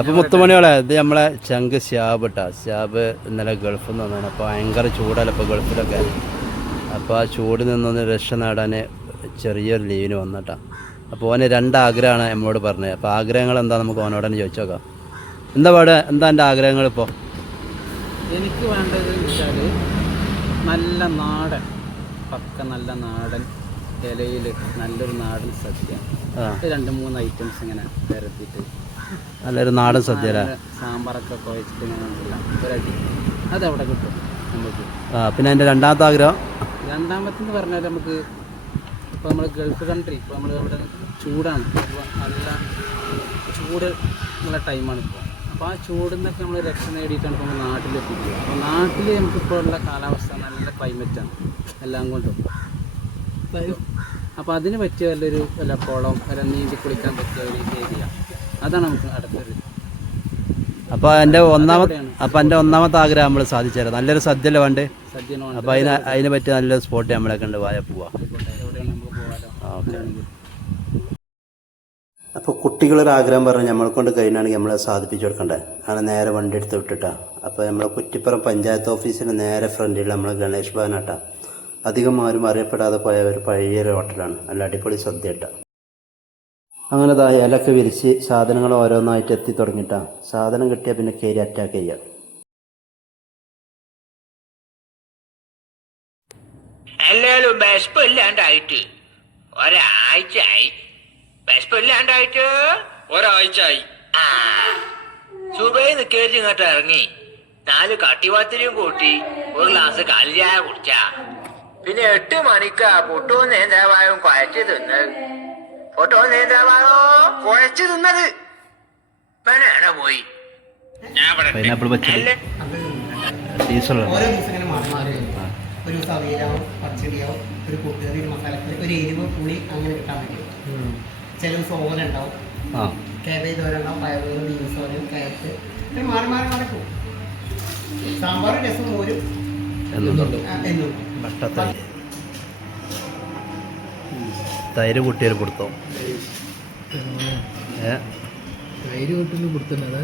അപ്പോൾ മുത്തുമണിയോളെ ഇത് നമ്മളെ ചങ്ക് ശ്യാബ് ഇട്ടാ ശ്യാബ് ഇന്നലെ ഗൾഫിൽ നിന്ന് വന്നതാണ്. അപ്പോൾ ഭയങ്കര ചൂടല്ല ഇപ്പോൾ ഗൾഫിലൊക്കെ? അപ്പോൾ ആ ചൂടിൽ നിന്നൊന്ന് രക്ഷ നേടാൻ ചെറിയൊരു ലീവിന് വന്നിട്ടാ. അപ്പോൾ ഓന് രണ്ട് ആഗ്രഹമാണ് നമ്മളോട് പറഞ്ഞത് അപ്പോൾ ആഗ്രഹങ്ങൾ എന്താ? നമുക്ക് ഓനോട് തന്നെ ചോദിച്ചു നോക്കാം. എന്താ പാട്? എന്താ എന്റെ ആഗ്രഹങ്ങൾ ഇപ്പോൾ എനിക്ക് വേണ്ടത് വെച്ചാൽ നല്ല നാടൻ പക്ക നല്ല നാടൻ ഇലയിൽ നല്ലൊരു നാടൻ സത്യം രണ്ട് മൂന്ന് ഐറ്റംസ് ഇങ്ങനെ നിരത്തിയിട്ട് നല്ലൊരു നാടൻ സദ്യ അല്ലേ നല്ല സാമ്പാറൊക്കെ കുഴച്ചിട്ട് ഇങ്ങനെ ഉണ്ടല്ലോ. ഒരടി അതവിടെ കിട്ടും നമുക്ക്? ആ പിന്നെ എന്റെ രണ്ടാമത്തെ ആഗ്രഹം? രണ്ടാമത്തെന്ന് പറഞ്ഞാൽ നമുക്ക് ഇപ്പോൾ നമ്മൾ ഗൾഫ് കൺട്രി ഇപ്പോൾ നമ്മൾ ഇവിടെ ചൂടാണ്. നല്ല ചൂട് ഉള്ള ടൈമാണ് ഇപ്പോൾ അപ്പോൾ ആ ചൂടിൽ നിന്നൊക്കെ നമ്മൾ രക്ഷ നേടിയിട്ടാണ് ഇപ്പോൾ നാട്ടിലെത്തിക്കുക. അപ്പോൾ നാട്ടിൽ നമുക്കിപ്പോൾ ഉള്ള കാലാവസ്ഥ നല്ല ക്ലൈമറ്റാണ് എല്ലാം കൊണ്ടും. അപ്പോൾ അതിന് പറ്റിയ വല്ലൊരു വല്ല കുളം വല്ല നീന്തി കുളിക്കാൻ പറ്റിയ ഒരു ഏരിയ. അതാണ് നമുക്ക് അടുത്തൊരു അപ്പോൾ എന്റെ ഒന്നാമത്തെ അപ്പോൾ എന്റെ ഒന്നാമത്തെ ആഗ്രഹം നമ്മൾ സാധിച്ചു തരാം നല്ലൊരു സദ്യ അല്ലേ വേണ്ടേ അപ്പൊ അപ്പോൾ അതിന് അതിനെ പറ്റിയ നല്ലൊരു സ്പോട്ട് നമ്മളെ കണ്ട് വായ പോവാ. അപ്പോൾ കുട്ടികളൊരു ആഗ്രഹം പറഞ്ഞ് നമ്മളെ കൊണ്ട് കഴിഞ്ഞാണെങ്കിൽ നമ്മളെ സാധിപ്പിച്ചു കൊടുക്കണ്ടേ? അങ്ങനെ നേരെ വണ്ടി എടുത്ത് വിട്ടിട്ടാ. അപ്പോൾ നമ്മളെ കുറ്റിപ്പുറം പഞ്ചായത്ത് ഓഫീസിന് നേരെ ഫ്രണ്ടിൽ നമ്മളെ ഗണേഷ് ഭവനാട്ടാ. അധികം ആരും അറിയപ്പെടാതെ പോയ ഒരു പഴയൊരു ഹോട്ടലാണ്. നല്ല അടിപൊളി സദ്യ ഇട്ട അങ്ങനെ ദാ ഇലക്കെ വിരിച്ച് സാധനങ്ങൾ ഓരോന്നായിട്ട് എത്തി തുടങ്ങിയിട്ടാ സാധനം കിട്ടിയാൽ പിന്നെ കയറി അറ്റാക്ക് ചെയ്യാം. അല്ലാലും വിശപ്പില്ലാണ്ടായിട്ട്. ഒരാഴ്ചയായി. വിശപ്പില്ലാണ്ടായിട്ട്? ഒരാഴ്ചയായി. ആ. സുബൈന്ന് കയറി ഇങ്ങോട്ട് ഇറങ്ങി. നാല് കട്ടിവാത്തിരിയും കൂട്ടി ഒരു ഗ്ലാസ് കല്യായ കുടിച്ച. പിന്നെ എട്ട് മണിക്കാ പൊട്ടവും നേന്ത്രാവായും കുഴച്ച് തിന്നത് പൊട്ടവും നേന്ത്രാവായോ കുഴച്ചു തിന്നത്. പോയി. പൈനാപ്പിൾ പച്ചടി? ഡീസലുള്ള ഓരോ ദിവസം ഇങ്ങനെ മാറി മാറി വരും. ഒരു ദിവസം അവിയലാവും പച്ചടിയാവും ഒരു കൂട്ടുകറി ഒരു മസാലക്കറി ഒരു എരിവ് പുളി അങ്ങനെ കിട്ടാൻ പറ്റും ചില ദിവസം ഓല ഉണ്ടാവും. ആ. കാബേജ് ഓല ഉണ്ടാവും പയറുകളും ബീൻസ് ഓലയും ക്യാരറ്റ് അങ്ങനെ മാറി മാറി മാറി പോകും. സാമ്പാർ രസം മോരും എന്നുണ്ട്. ആ, എന്നും വട്ടത്തൈര് തൈര് കുട്ടിയിൽ കൊടുത്തോ? തൈര്. കൂട്ടുന്നു കൊടുത്തിട്ടുണ്ട്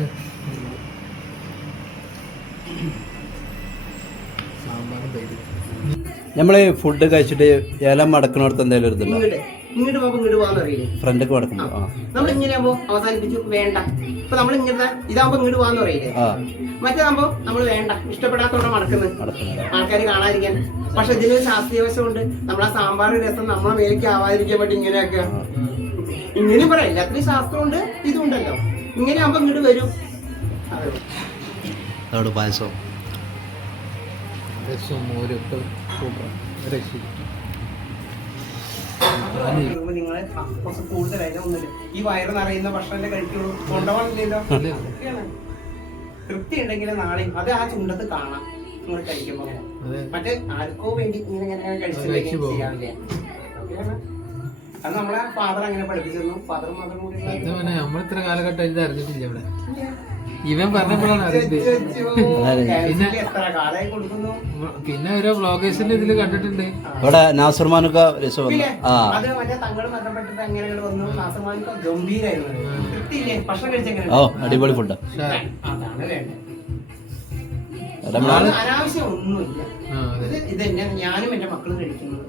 നമ്മൾ ഫുഡ് കഴിച്ചിട്ട് ഇലം മടക്കണോടത്ത് എന്തെങ്കിലും ഒരു ഇതുണ്ടോ? ഇങ്ങോട്ട് ഇങ്ങോട്ട് പോകുമ്പോൾ ഇങ്ങോട്ട് പോകാന്ന് പറയില്ലേ ഫ്രണ്ടൊക്കെ മടക്കുമ്പോൾ നമ്മൾ ഇങ്ങനെ ആകുമ്പോൾ അവസാനിപ്പിച്ചു വേണ്ട. ഇപ്പൊ നമ്മൾ ഇങ്ങനത്തെ ഇതാകുമ്പോൾ ഇങ്ങോട്ട് പോകാന്ന് പറയില്ലേ മറ്റേതാകുമ്പോ നമ്മൾ വേണ്ട. ഇഷ്ടപ്പെടാത്തോടെ മടക്കുന്നത് ആൾക്കാർ കാണാതിരിക്കാൻ. പക്ഷെ ഇതിനൊരു ശാസ്ത്രീയ വശമുണ്ട്. നമ്മൾ ആ സാമ്പാർ രസം നമ്മളെ മേലേക്ക് ആവാതിരിക്കാൻ വേണ്ടി ഇങ്ങനെയൊക്കെ. ഇങ്ങനെ പറയാം. എല്ലാത്തിനും ശാസ്ത്രമുണ്ട് ഇതുണ്ടല്ലോ ഇങ്ങനെ ആകുമ്പോ ഇങ്ങോട്ട് വരും. പായസം. രസം മോരൊക്കെ രക്ഷിക്കും നിങ്ങൾ കുറച്ച് കൂടുതലായിട്ട് ഒന്നുമില്ല. ഈ വയറ് നിറയുന്ന ഭക്ഷണം കഴിക്കുള്ളൂ? കൊണ്ടുപോകാനില്ലല്ലോ തൃപ്തിയാണ്. തൃപ്തി ഉണ്ടെങ്കിൽ നാളെയും അത് ആ ചുണ്ടത്ത് കാണാം. നിങ്ങൾ കഴിക്കുമ്പോൾ മറ്റേ ആർക്കോ വേണ്ടി ഇങ്ങനെ ഇങ്ങനെ. അത് നമ്മളെ ഫാദർ അങ്ങനെ പഠിപ്പിച്ചിരുന്നു. ഫാദർ മാത്രം കൂടി ഇത്ര കാലഘട്ടം ഇത് അറിഞ്ഞിട്ടില്ല ഇവിടെ. ഇവൻ പറഞ്ഞപ്പോഴാണ് അറിയുന്നത്. പിന്നെ ഓരോ ബ്ലോഗേഴ്സിന്റെ ഇതിൽ കണ്ടിട്ടുണ്ട്. ഇവിടെ നാസർമാനൊക്കെ രസം ആ. ഓ അടിപൊളി ഫുഡ് അനാവശ്യം ഒന്നുമില്ല ഇത് ഇതെന്നെ ഞാനും എന്റെ മക്കളും കഴിക്കുന്നത്